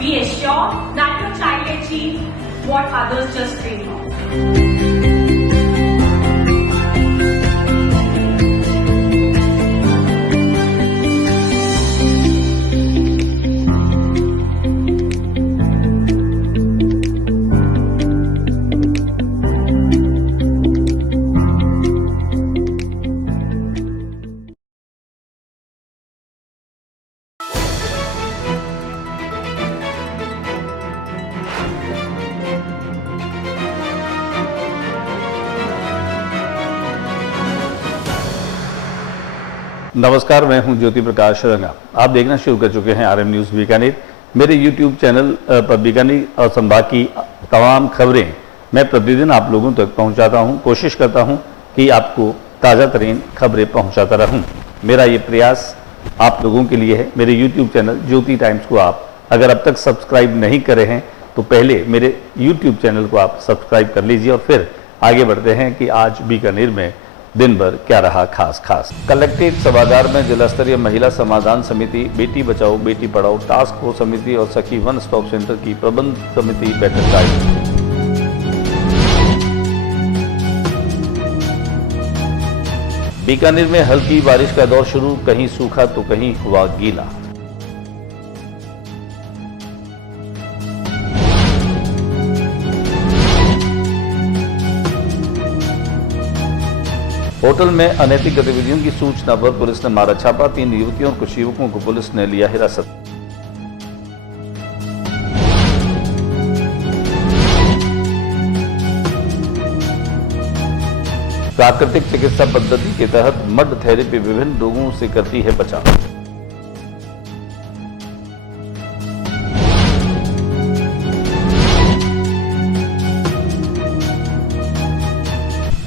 We assure that your child achieves what others just dream of. नमस्कार, मैं हूं ज्योति प्रकाश रंगा। आप देखना शुरू कर चुके हैं आरएम न्यूज़ बीकानेर। मेरे यूट्यूब चैनल पर बीकानेर और संभाग की तमाम खबरें मैं प्रतिदिन आप लोगों तक पहुंचाता हूं। कोशिश करता हूं कि आपको ताज़ा तरीन खबरें पहुंचाता रहूं। मेरा ये प्रयास आप लोगों के लिए है। मेरे यूट्यूब चैनल ज्योति टाइम्स को आप अगर अब तक सब्सक्राइब नहीं करे हैं तो पहले मेरे यूट्यूब चैनल को आप सब्सक्राइब कर लीजिए और फिर आगे बढ़ते हैं कि आज बीकानेर में दिन भर क्या रहा खास। कलेक्ट्रेट सभागार में जिला स्तरीय महिला समाधान समिति, बेटी बचाओ बेटी पढ़ाओ टास्क फोर्स समिति और सखी वन स्टॉप सेंटर की प्रबंध समिति बैठक का बीकानेर में हल्की बारिश का दौर शुरू, कहीं सूखा तो कहीं हुआ गीला। होटल में अनैतिक गतिविधियों की सूचना पर पुलिस ने मारा छापा। 3 युवतियों और कुछ युवकों को पुलिस ने लिया हिरासत। प्राकृतिक चिकित्सा पद्धति के तहत मड थेरेपी विभिन्न रोगों से करती है बचाव।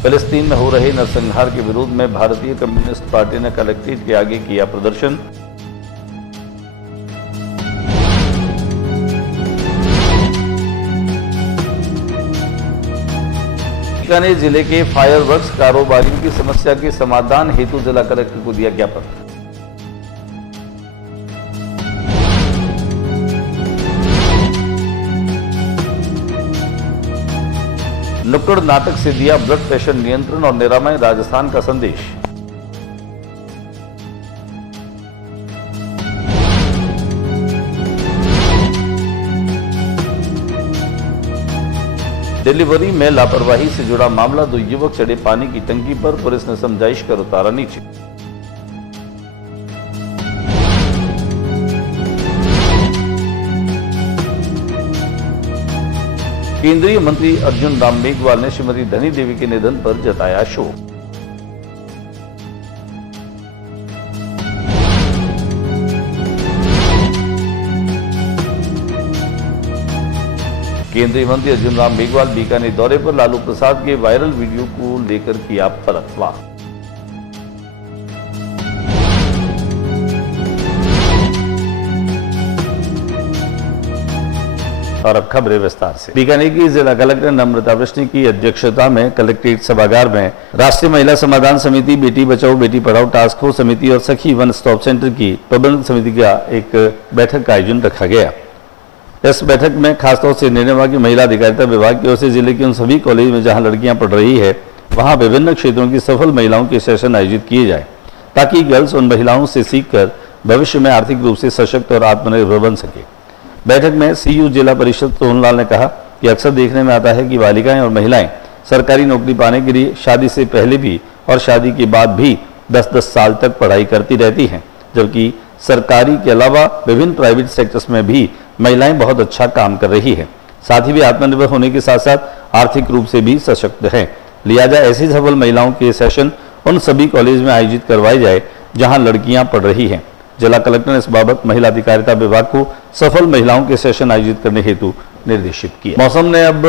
फिलिस्तीन में हो रहे नरसंहार के विरोध में भारतीय कम्युनिस्ट पार्टी ने कलेक्ट्रेट के आगे किया प्रदर्शन। बीकानेर जिले के फायरवर्क्स कारोबारियों की समस्या के समाधान हेतु जिला कलेक्टर को दिया ज्ञापन। नुक्कड़ नाटक से दिया ब्लड प्रेशर नियंत्रण और निरामय राजस्थान का संदेश। डिलीवरी में लापरवाही से जुड़ा मामला, 2 युवक चढ़े पानी की टंकी पर, पुलिस ने समझाइश कर उतारा नीचे। केंद्रीय मंत्री अर्जुन राम मेघवाल ने श्रीमती धनी देवी के निधन पर जताया शोक। केंद्रीय मंत्री अर्जुन राम मेघवाल बीकानेर दौरे पर, लालू प्रसाद के वायरल वीडियो को लेकर किया पलटवार। और अब खबरें विस्तार से। बीकानेर की जिला कलेक्टर नम्रता वृष्णि की अध्यक्षता में कलेक्ट्रेट सभागार में राष्ट्रीय महिला समाधान समिति, बेटी बचाओ बेटी पढ़ाओ टास्क फोर्स समिति और सखी वन स्टॉप सेंटर की प्रबंध समिति का एक बैठक का आयोजन रखा गया। इस बैठक में खासतौर से निर्णय हुआ कि महिला अधिकारिता विभाग की ओर से जिले के उन सभी कॉलेज में जहाँ लड़कियां पढ़ रही है वहाँ विभिन्न क्षेत्रों की सफल महिलाओं के सेशन आयोजित किए जाए ताकि गर्ल्स उन महिलाओं से सीखकर भविष्य में आर्थिक रूप से सशक्त और आत्मनिर्भर बन सके। बैठक में सीयू जिला परिषद सोहनलाल ने कहा कि अक्सर देखने में आता है कि बालिकाएं और महिलाएं सरकारी नौकरी पाने के लिए शादी से पहले भी और शादी के बाद भी 10-10 साल तक पढ़ाई करती रहती हैं, जबकि सरकारी के अलावा विभिन्न प्राइवेट सेक्टर्स में भी महिलाएं बहुत अच्छा काम कर रही है। साथ ही वे आत्मनिर्भर होने के साथ साथ आर्थिक रूप से भी सशक्त हैं। लिहाजा ऐसी सफल महिलाओं के सेशन उन सभी कॉलेज में आयोजित करवाए जाए जहाँ लड़कियाँ पढ़ रही हैं। जिला कलेक्टर ने इस बाबत महिला अधिकारिता विभाग को सफल महिलाओं के सेशन आयोजित करने हेतु निर्देशित किया। मौसम ने अब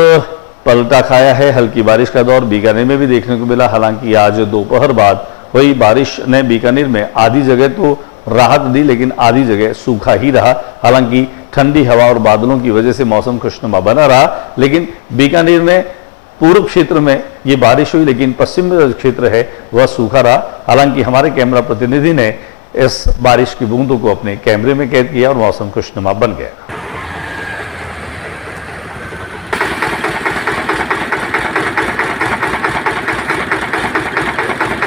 पलटा खाया है। हल्की बारिश का दौर बीकानेर में भी देखने को मिला। हालांकि आज दोपहर बाद हुई बारिश ने बीकानेर में आधी जगह तो राहत दी, लेकिन आधी जगह सूखा ही रहा। हालांकि ठंडी हवा और बादलों की वजह से मौसम खुशनुमा बना रहा, लेकिन बीकानेर में पूर्व क्षेत्र में ये बारिश हुई, लेकिन पश्चिम में क्षेत्र है वह सूखा रहा। हालांकि हमारे कैमरा प्रतिनिधि ने इस बारिश की बूंदों को अपने कैमरे में कैद किया और मौसम खुशनुमा बन गया।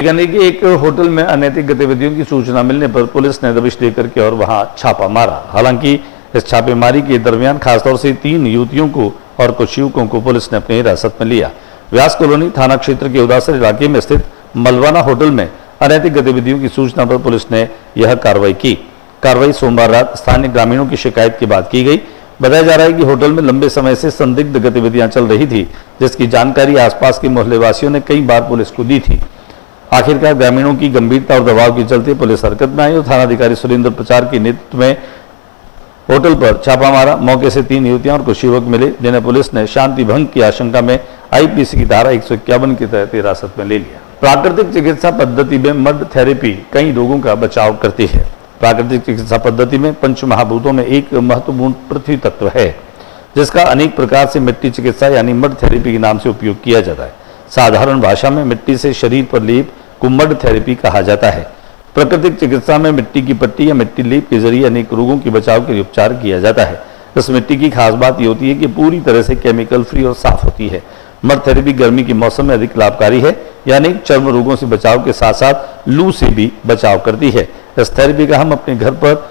यानी कि एक होटल में अनैतिक गतिविधियों की सूचना मिलने पर पुलिस ने दबिश देकर के और वहां छापा मारा। हालांकि इस छापेमारी के दरमियान खासतौर से 3 युवतियों को और कुछ युवकों को पुलिस ने अपनी हिरासत में लिया। व्यास कॉलोनी थाना क्षेत्र के उदासर इलाके में स्थित मलवाना होटल में अनैतिक गतिविधियों की सूचना पर पुलिस ने यह कार्रवाई की। कार्रवाई सोमवार रात स्थानीय ग्रामीणों की शिकायत के बाद की गई। बताया जा रहा है कि होटल में लंबे समय से संदिग्ध गतिविधियां चल रही थी, जिसकी जानकारी आसपास के मोहल्ले वासियों ने कई बार पुलिस को दी थी। आखिरकार ग्रामीणों की गंभीरता और दबाव के चलते पुलिस हरकत में आई और थानाधिकारी सुरेंद्र प्रचार के नेतृत्व में होटल पर छापा मारा। मौके से 3 युवतियां और कुछ युवक मिले, जिन्हें पुलिस ने शांति भंग की आशंका में आईपीसी की धारा 151 के तहत हिरासत में ले लिया। प्राकृतिक चिकित्सा पद्धति में मड थेरेपी कई रोगों का बचाव करती है। प्राकृतिक चिकित्सा पद्धति में पंचमहाभूतों में एक महत्वपूर्ण पृथ्वी तत्व है, जिसका अनेक प्रकार से मिट्टी चिकित्सा यानी मड थेरेपी के नाम से उपयोग किया जाता है। साधारण भाषा में मिट्टी से शरीर पर लेप को मड थेरेपी कहा जाता है। प्राकृतिक चिकित्सा में मिट्टी की पट्टी या मिट्टी लेप के जरिए अनेक रोगों के बचाव के लिए उपचार किया जाता है। इस मिट्टी की खास बात यह होती है कि पूरी तरह से केमिकल फ्री और साफ होती है। मड थेरेपी गर्मी के मौसम में अधिक लाभकारी है, यानी चर्म रोगों से बचाव के साथ साथ लू से भी बचाव करती है। इस थेरेपी का हम अपने घर पर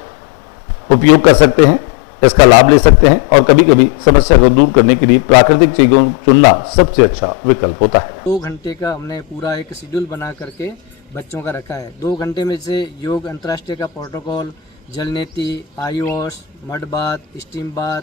उपयोग कर सकते हैं, इसका लाभ ले सकते हैं और कभी कभी समस्या को दूर करने के लिए प्राकृतिक चीजों चुनना सबसे अच्छा विकल्प होता है। 2 घंटे का हमने पूरा एक शेड्यूल बना करके बच्चों का रखा है। 2 घंटे में से योग अंतर्राष्ट्रीय का प्रोटोकॉल, जल नीति, eye wash, mud bath, steam bath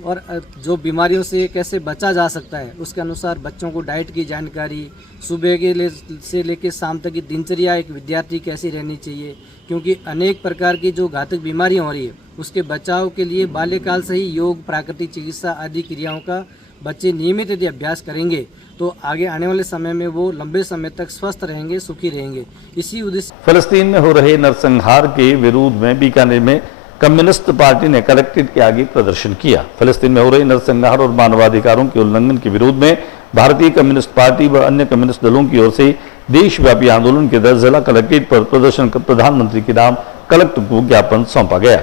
और जो बीमारियों से कैसे बचा जा सकता है उसके अनुसार बच्चों को डाइट की जानकारी, सुबह के से लेकर शाम तक की दिनचर्या एक विद्यार्थी कैसी रहनी चाहिए, क्योंकि अनेक प्रकार की जो घातक बीमारियां हो रही है उसके बचाव के लिए बाल्यकाल से ही योग, प्राकृतिक चिकित्सा आदि क्रियाओं का बच्चे नियमित यदि अभ्यास करेंगे तो आगे आने वाले समय में वो लंबे समय तक स्वस्थ रहेंगे, सुखी रहेंगे। इसी उद्देश्य फिलिस्तीन में हो रहे नरसंहार के विरोध में बीकानेर में कम्युनिस्ट पार्टी ने कलेक्ट्रेट के आगे प्रदर्शन किया। फिलिस्तीन में हो रहे नरसंहार और मानवाधिकारों के उल्लंघन के विरोध में भारतीय कम्युनिस्ट पार्टी व अन्य कम्युनिस्ट दलों की ओर से देशव्यापी आंदोलन के तहत जिला कलेक्ट्रेट पर प्रदर्शन कर प्रधानमंत्री के नाम कलेक्टर को ज्ञापन सौंपा गया।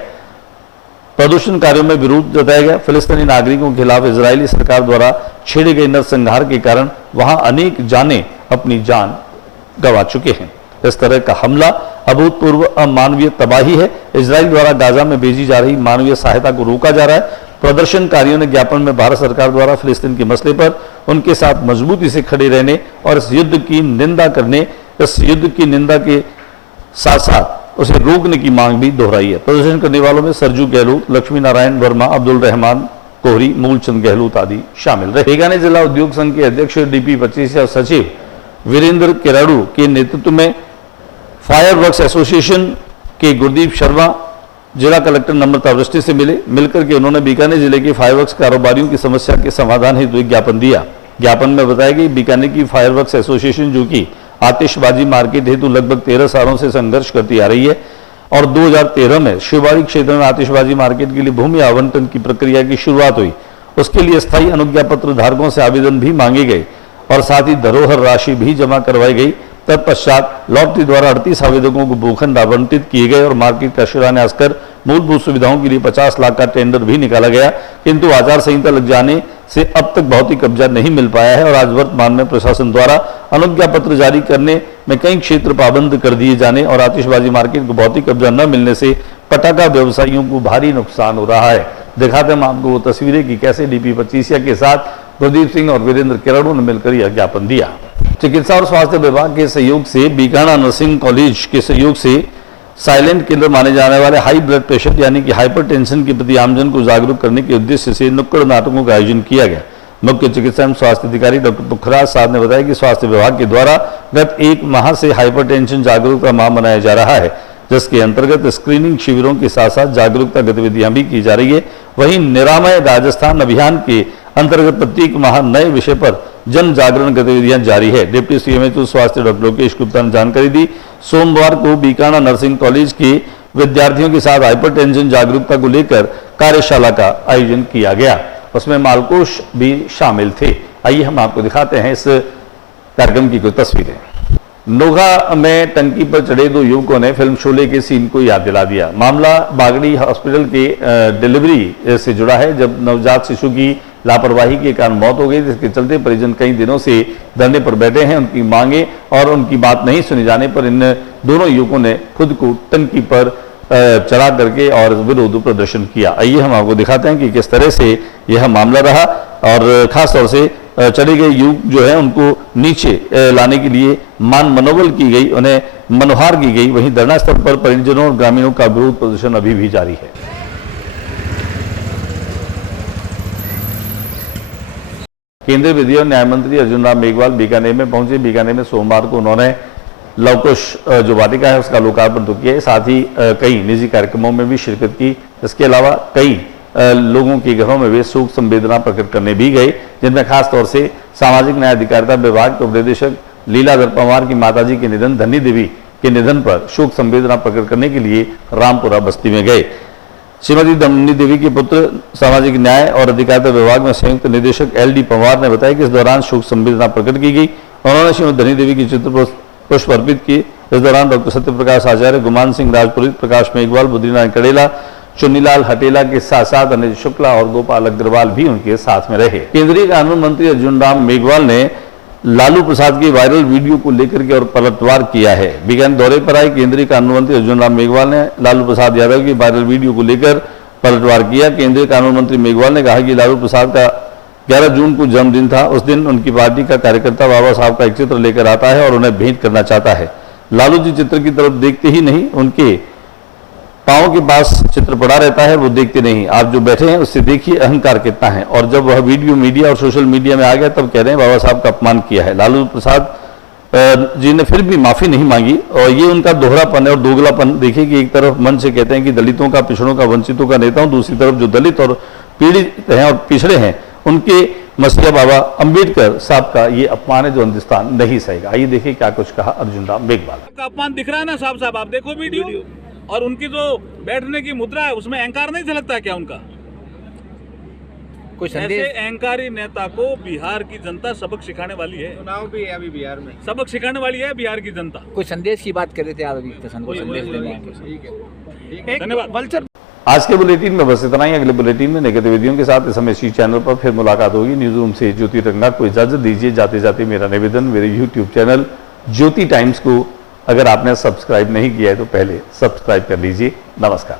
प्रदर्शन कार्यों में विरोध जताया गया। फिलिस्तीनी नागरिकों के खिलाफ इजरायली सरकार द्वारा छेड़े गए नरसंहार के कारण वहां अनेक जानें अपनी जान गंवा चुके हैं। इस तरह का हमला अभूतपूर्व अमानवीय तबाही है। इजराइल द्वारा गाजा में भेजी जा रही मानवीय सहायता को रोका जा रहा है। प्रदर्शनकारियों ने ज्ञापन में भारत सरकार द्वारा फिलिस्तीन के मसले पर उनके साथ मजबूती से खड़े रहने और इस युद्ध की निंदा के साथ साथ उसे रोकने की मांग भी दोहराई है। प्रदर्शन करने वालों में सरजू गहलोत, लक्ष्मी नारायण वर्मा, अब्दुल रहमान कोहरी, मूलचंद गहलोत आदि शामिल रहे। बीकानेर जिला उद्योग संघ के अध्यक्ष DP25 और सचिव वीरेंद्र केराड़ू के नेतृत्व में फायर वर्क्स एसोसिएशन के गुरदीप शर्मा जिला कलेक्टर नम्रता अवस्थी से मिलकर के उन्होंने बीकानेर जिले के फायरवर्क्स कारोबारियों की समस्या के समाधान हेतु एक ज्ञापन दिया। ज्ञापन में बताया कि बीकानेर की फायरवर्क्स एसोसिएशन, जो कि आतिशबाजी मार्केट हेतु लगभग 13 सालों से संघर्ष करती आ रही है और 2013 में शिवबाड़ी क्षेत्र में आतिशबाजी मार्केट के लिए भूमि आवंटन की प्रक्रिया की शुरुआत हुई। उसके लिए स्थायी अनुज्ञा पत्र धारकों से आवेदन भी मांगे गए और साथ ही धरोहर राशि भी जमा करवाई गई। तत्पश्चात लॉटरी द्वारा 38 आवेदकों को भूखंड आवंटित किए गए और मार्केट का शिलान्यास कर मूलभूत सुविधाओं के लिए 50 लाख का टेंडर भी निकाला गया, किंतु आचार संहिता लग जाने से अब तक भौतिक कब्जा नहीं मिल पाया है और आज वर्तमान में प्रशासन द्वारा अनुज्ञा पत्र जारी करने में कई क्षेत्र पाबंद कर दिए जाने और आतिशबाजी मार्केट को भौतिक कब्जा न मिलने से पटाखा व्यवसायियों को भारी नुकसान हो रहा है। दिखाते हम आपको वो तस्वीरें कि कैसे DP25 के साथ प्रदीप सिंह और वीरेंद्र केराड़ू ने मिलकर यह ज्ञापन दिया। चिकित्सा और स्वास्थ्य विभाग के सहयोग से बीकानेर नर्सिंग कॉलेज के सहयोग से साइलेंट किलर माने जाने वाले हाई ब्लड प्रेशर यानी कि हाइपरटेंशन के प्रति आमजन को जागरूक करने के उद्देश्य से नुक्कड़ नाटकों का आयोजन किया गया। मुख्य चिकित्सा एवं स्वास्थ्य अधिकारी डॉक्टर पुखराज साहब ने बताया कि स्वास्थ्य विभाग के द्वारा गत 1 माह से हाइपरटेंशन जागरूकता माह मनाया जा रहा है, जिसके अंतर्गत स्क्रीनिंग शिविरों के साथ साथ जागरूकता गतिविधियां भी की जा रही है। वहीं निरामय राजस्थान अभियान के अंतर्गत प्रत्येक माह नए विषय पर जन जागरण गतिविधियां जारी है। डिप्टी CMHO स्वास्थ्य डॉक्टर लोकेश गुप्ता ने जानकारी दी। सोमवार को बीकानेर नर्सिंग कॉलेज के विद्यार्थियों के साथ हाइपरटेंशन जागरूकता को लेकर कार्यशाला का आयोजन किया गया। उसमें मालकोष भी शामिल थे। आइए हम आपको दिखाते हैं इस कार्यक्रम की कुछ तस्वीरें। नोखा में टंकी पर चढ़े 2 युवकों ने फिल्म शोले के सीन को याद दिला दिया। मामला बागड़ी हॉस्पिटल के डिलीवरी से जुड़ा है, जब नवजात शिशु की लापरवाही के कारण मौत हो गई, जिसके चलते परिजन कई दिनों से धरने पर बैठे हैं। उनकी मांगे और उनकी बात नहीं सुनी जाने पर इन दोनों युवकों ने खुद को टंकी पर चढ़ा करके और विरोध प्रदर्शन किया। आइए हम आपको दिखाते हैं कि किस तरह से यह मामला रहा और खास तौर से चढ़े गए युवक जो है उनको नीचे लाने के लिए मान मनोबल की गई, उन्हें मनोहार की गई। वहीं धरना स्थल पर परिजनों और ग्रामीणों का विरोध प्रदर्शन अभी भी जारी है। केंद्रीय विधि और न्याय मंत्री अर्जुन राम मेघवाल बीकानेर में पहुंचे। बीकानेर में सोमवार को उन्होंने लवकुश जो वाटिका है उसका लोकार्पण तो किया, साथ ही कई निजी कार्यक्रमों में भी शिरकत की। इसके अलावा कई लोगों के घरों में वे शोक संवेदना प्रकट करने भी गए, जिनमें खास तौर से सामाजिक न्याय अधिकारिता विभाग के उपनिदेशक लीलाधर पंवार की माताजी के निधन धनी देवी के निधन पर शोक संवेदना प्रकट करने के लिए रामपुरा बस्ती में गए। श्रीमती धनी देवी के पुत्र सामाजिक न्याय और अधिकारिता विभाग में संयुक्त निदेशक LD पंवार ने बताया कि इस दौरान शोक संवेदना प्रकट की गई। उन्होंने श्रीमती धनी देवी के चित्र पर पुष्प अर्पित किए। इस दौरान डॉक्टर सत्यप्रकाश आचार्य, गुमान सिंह राजपुरोहित, प्रकाश मेघवाल, बुद्धिनारायण कड़ेला, चुन्नीलाल हटेला के साथ साथ अनिल शुक्ला और गोपाल अग्रवाल भी उनके साथ में रहे। केंद्रीय कानून मंत्री अर्जुन राम मेघवाल ने लालू प्रसाद के वायरल वीडियो को लेकर के और पलटवार किया है। बीकानेर दौरे पर आए केंद्रीय कानून मंत्री अर्जुन राम मेघवाल ने लालू प्रसाद यादव की वायरल वीडियो को लेकर पलटवार किया। केंद्रीय कानून मंत्री मेघवाल ने कहा कि लालू प्रसाद का 11 जून को जन्मदिन था। उस दिन उनकी पार्टी का कार्यकर्ता बाबा साहब का एक चित्र लेकर आता है और उन्हें भेंट करना चाहता है। लालू जी चित्र की तरफ देखते ही नहीं, उनके पांव के पास चित्र पड़ा रहता है, वो देखते नहीं। आप जो बैठे हैं उससे देखिए अहंकार कितना है। और जब वह वीडियो मीडिया और सोशल मीडिया में आ गया तब कह रहे हैं बाबा साहब का अपमान किया है। लालू प्रसाद जी ने फिर भी माफी नहीं मांगी और ये उनका दोहरापन है और दोगलापन। देखिए कि एक तरफ मन से कहते हैं कि दलितों का, पिछड़ों का, वंचितों का नेता हूं, दूसरी तरफ जो दलित और पीड़ित हैं और पिछड़े हैं उनके मसीहा बाबा अंबेडकर साहब का ये अपमान है जो हिंदुस्तान नहीं सहेगा। आइए देखिए क्या कुछ कहा अर्जुन राम मेघवाल। का अपमान दिख रहा है ना साहब, आप देखो वीडियो। और उनकी जो बैठने की मुद्रा है उसमें अहंकार नहीं झलकता क्या उनका? कोई संदेश? ऐसे अहंकारी नेता को बिहार की जनता सबक सिखाने वाली है। चुनाव भी है अभी बिहार में, सबक सिखाने वाली है बिहार की जनता। कोई संदेश की बात कर रहे थे आप अभी, को संदेश देने आएंगे। धन्यवाद। आज के बुलेटिन में बस इतना ही। अगले बुलेटिन में नई गतिविधियों के साथ इस समय इसी चैनल पर फिर मुलाकात होगी। न्यूज रूम से ज्योति रंगा को इजाजत दीजिए। जाते जाते मेरा निवेदन, मेरे YouTube चैनल ज्योति टाइम्स को अगर आपने सब्सक्राइब नहीं किया है तो पहले सब्सक्राइब कर लीजिए। नमस्कार।